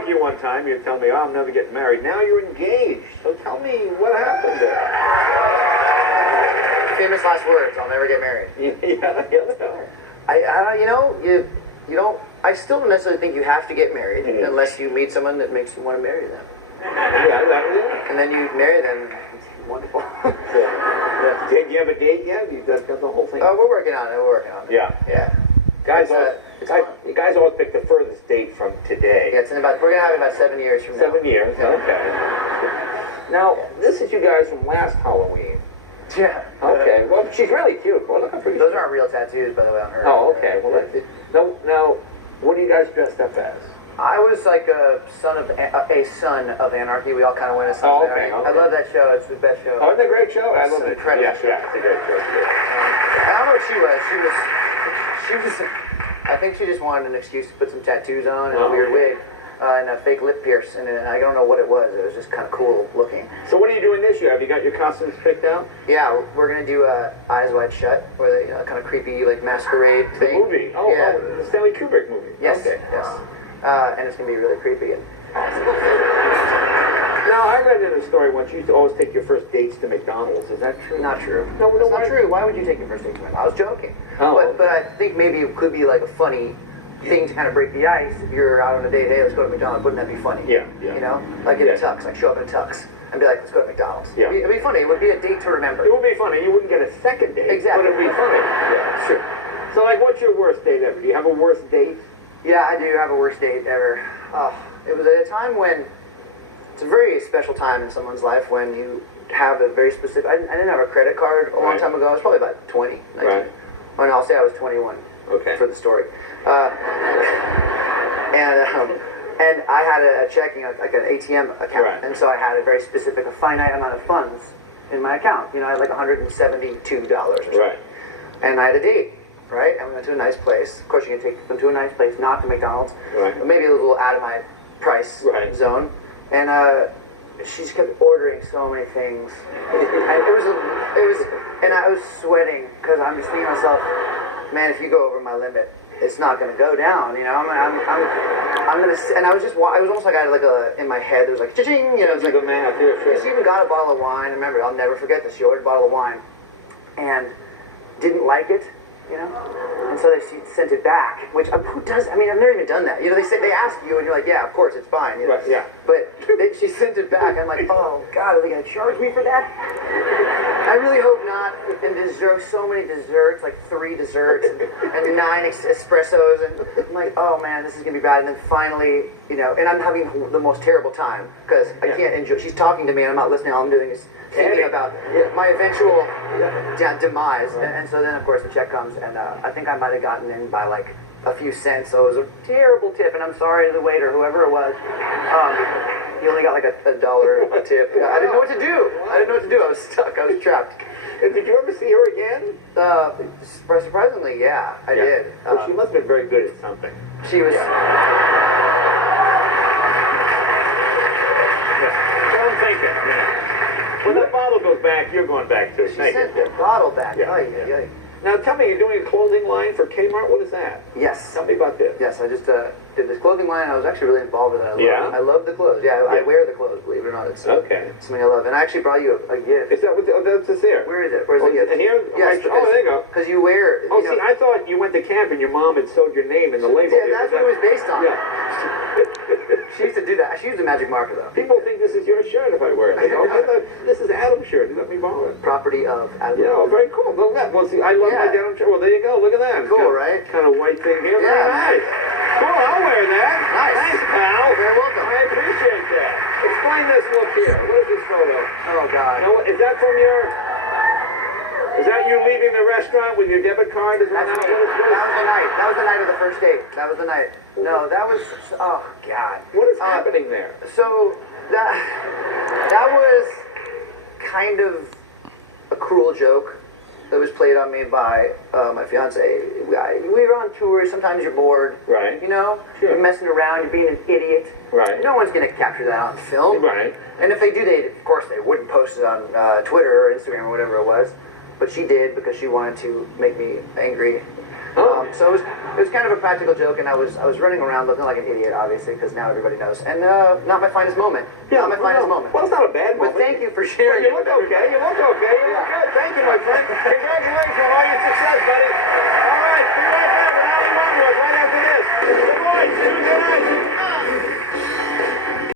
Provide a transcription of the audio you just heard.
argue one time. You'd tell me, oh, I'm never getting married. Now you're engaged. So tell me what happened there. Famous last words, I'll never get married. You don't, I still don't necessarily think you have to get married unless you meet someone that makes you want to marry them. And then you marry them. It's wonderful. Did you have a date yet? You got the whole thing? Oh, we're working on it. Yeah. Guys, guys always pick the furthest date from today. Yeah, we're going to have it about 7 years from now. 7 years, okay. Now, this is you guys from last Halloween. Yeah. Okay, well, she's really cute. Well, look, those aren't real tattoos, by the way, on her. Oh, okay. Well, now, what are you guys dressed up as? I was like a son of Anarchy. We all kind of went as Sons of Anarchy. I love that show. It's the best show. Oh, it's a great show. I love it. Incredible. Yeah, it's a great show. I don't know what she was. She was. I think she just wanted an excuse to put some tattoos on and a weird wig and a fake lip pierce, and I don't know what it was. It was just kind of cool looking. So what are you doing this year? Have you got your costumes picked out? Yeah, we're gonna do Eyes Wide Shut, where they kind of creepy like masquerade thing. The movie. Oh, the Stanley Kubrick movie. Yes. Okay. Yes. And it's gonna be really creepy and awesome. Now, I read in a story once you used to always take your first dates to McDonald's. Is that true? Not true. No, it's not true. Why would you take your first date to McDonald's? I was joking. Oh. But I think maybe it could be like a funny thing to kind of break the ice. If you're out on a date, hey, let's go to McDonald's. Wouldn't that be funny? Yeah. You know, like in a tux, like show up in a tux and be like, let's go to McDonald's. Yeah. It'd be funny. It would be a date to remember. It would be funny. You wouldn't get a second date. Exactly. But it'd be funny. Yeah, sure. So, like, what's your worst date ever? Do you have a worst date? Yeah, I do have a worst date ever. It was at a time when it's a very special time in someone's life when you have a very specific. I didn't have a credit card a long time ago. I was probably about 20. 19. Right. Or no, I'll say I was 21. Okay. For the story. And I had a checking, like an ATM account, right. And so I had a very specific, a finite amount of funds in my account. You know, I had like $172 or something. Right. And I had a date. Right, and we went to a nice place. Of course, you can take them to a nice place, not to McDonald's, right. But maybe a little out of my price zone. And she just kept ordering so many things, and and I was sweating because I'm just thinking to myself, man, if you go over my limit, it's not going to go down. You know, I'm gonna. And I was just, it was almost like I had like in my head there was like, cha-ching, you know, it's like a math. She even got a bottle of wine. Remember, I'll never forget this. She ordered a bottle of wine, and didn't like it. You know, and so she sent it back. Which who does? I mean, I've never even done that. You know, they ask you, and you're like, yeah, of course, it's fine. You know? Right, yeah. But she sent it back. I'm like, oh God, are they gonna charge me for that? I really hope not. And so many desserts, like 3 desserts and 9 espressos, and I'm like, oh man, this is gonna be bad. And then finally, you know, and I'm having the most terrible time because I can't enjoy. She's talking to me, and I'm not listening. All I'm doing is thinking about my eventual demise. And so then, of course, the check comes, and I think I might have gotten in by like a few cents, so it was a terrible tip, and I'm sorry to the waiter, whoever it was. He only got like $1 a tip. I didn't know what to do. I was stuck. I was trapped. And did you ever see her again? Surprisingly, yeah, I did. Well, she must have been very good at something. She was... So I'm thinking, you know. When that bottle goes back, you're going back too. She sent the bottle back. Yeah. Now tell me, you're doing a clothing line for Kmart? What is that? Yes. Tell me about this. Yes, I just did this clothing line. I was actually really involved with it. I love the clothes. Yeah, I wear the clothes, believe it or not. It's something I love. And I actually brought you a gift. Is that what that's there? Where is it? Where's the gift? And here? Yes. Oh, there you go. Because you wear... Oh, see, I thought you went to camp and your mom had sewed your name in the label. Yeah, that's what it was based on. Yeah. She used to do that. She used a magic marker, though. People think this is your shirt if I wear it. They go, I thought, this is Adam's shirt. Let me borrow it. Property of Adam Levine. Yeah, very cool. Look at that. Well, see, I love my denim shirt. Well, there you go. Look at that. Cool, right? Kind of white thing here. Yeah. Very nice. Cool, I'll wear that. Nice. Thanks, pal. You're very welcome. I appreciate that. Explain this look here. What is this photo? Oh, God. Now, is that from your... Is that you leaving the restaurant with your debit card? That was the night. That was the night of the first date. That was the night. No, that was... Oh, God. What is happening there? So, that was kind of a cruel joke that was played on me by my fiance. We were on tour. Sometimes you're bored. Right. You know? Sure. You're messing around. You're being an idiot. Right. No one's going to capture that on film. Right. And if they do, of course, they wouldn't post it on Twitter or Instagram or whatever it was. But she did because she wanted to make me angry. So it was kind of a practical joke, and I was running around looking like an idiot, obviously, because now everybody knows. And not my finest moment. Yeah, not my finest moment. Well, it's not a bad moment. But thank you for sharing. Well, you look okay. You look okay. You look good. Thank you, my friend. Congratulations on all your success, buddy. All right.